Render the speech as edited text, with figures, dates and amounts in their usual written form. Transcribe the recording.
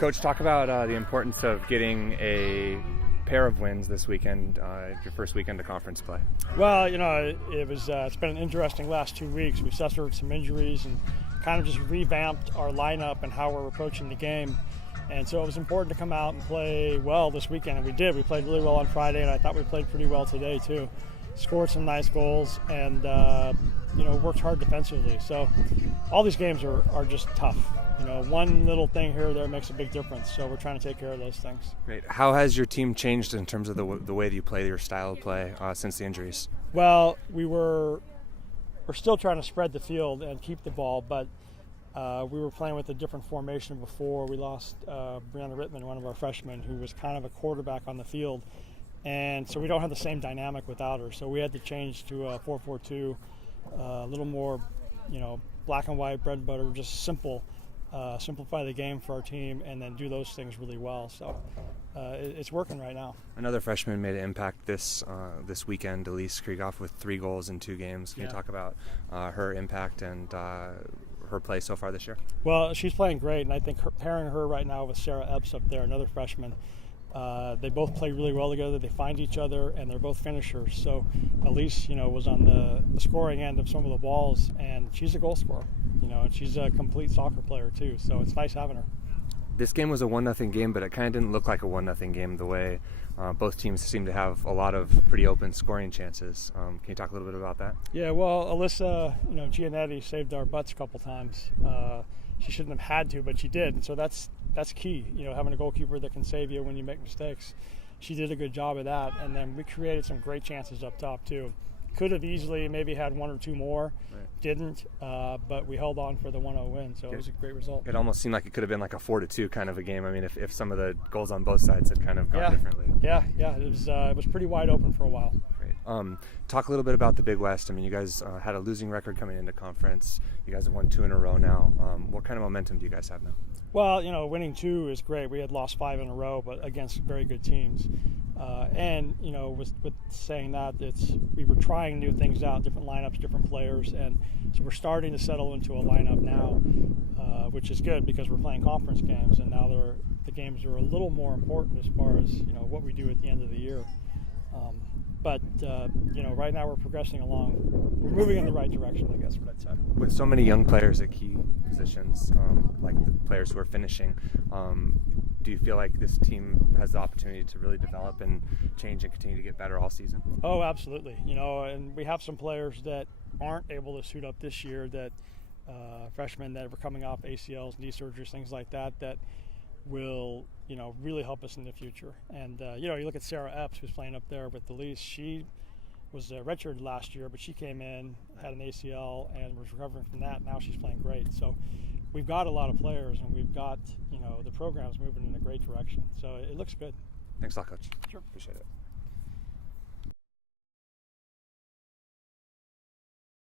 Coach, talk about the importance of getting a pair of wins this weekend, your first weekend of conference play. Well, it's been an interesting last 2 weeks. We've suffered some injuries and kind of just revamped our lineup and how we're approaching the game. And so it was important to come out and play well this weekend, and we did. We played really well on Friday, and I thought we played pretty well today too. Scored some nice goals and worked hard defensively. So all these games are just tough. One little thing here or there makes a big difference. So we're trying to take care of those things. Great. How has your team changed in terms of the way that you play, your style of play since the injuries? Well, we're still trying to spread the field and keep the ball, but we were playing with a different formation before. We lost Brianna Rittman, one of our freshmen, who was kind of a quarterback on the field. And so we don't have the same dynamic without her. So we had to change to a 4-4-2, a little more, black and white, bread and butter, just simplify the game for our team and then do those things really well. So it's working right now. Another freshman made an impact this weekend, Elise Krieghoff, with 3 goals in 2 games. Can you talk about her impact and her play so far this year? Well, she's playing great, and I think pairing her right now with Sarah Epps up there, another freshman, they both play really well together. They find each other, and they're both finishers. So Elise, was on the scoring end of some of the balls, and she's a goal scorer, and she's a complete soccer player too. So it's nice having her. This game was a 1-0 game, but it kind of didn't look like a 1-0 game the way both teams seem to have a lot of pretty open scoring chances. Can you talk a little bit about that? Yeah, well, Alyssa, Giannetti saved our butts a couple times. She shouldn't have had to, but she did. And so that's key, having a goalkeeper that can save you when you make mistakes. She did a good job of that, and then we created some great chances up top too. Could have easily maybe had 1 or 2 more, right. Didn't, but we held on for the 1-0 win, so it was a great result. It almost seemed like it could have been like a 4-2 kind of a game. I mean, if some of the goals on both sides had kind of gone differently. Yeah, it was pretty wide open for a while. Great. Talk a little bit about the Big West. I mean, you guys had a losing record coming into conference. You guys have won 2 in a row now. What kind of momentum do you guys have now? Well, winning 2 is great. We had lost 5 in a row, but against very good teams. With saying that, we were trying new things out, different lineups, different players, and so we're starting to settle into a lineup now, which is good because we're playing conference games, and now the games are a little more important as far as what we do at the end of the year. But right now we're progressing along. We're moving in the right direction, I guess, what I'd say. With so many young players at key positions, like the players who are finishing, do you feel like this team has the opportunity to really develop and change and continue to get better all season? Oh, absolutely. And we have some players that aren't able to suit up this year, that freshmen that are coming off ACLs, knee surgeries, things like that will really help us in the future. And you look at Sarah Epps, who's playing up there with Elise. She was redshirted last year, but she came in, had an ACL, and was recovering from that. Now she's playing great. So we've got a lot of players, and we've got the program's moving in a great direction. So it looks good. Thanks a lot, Coach. Sure. Appreciate it.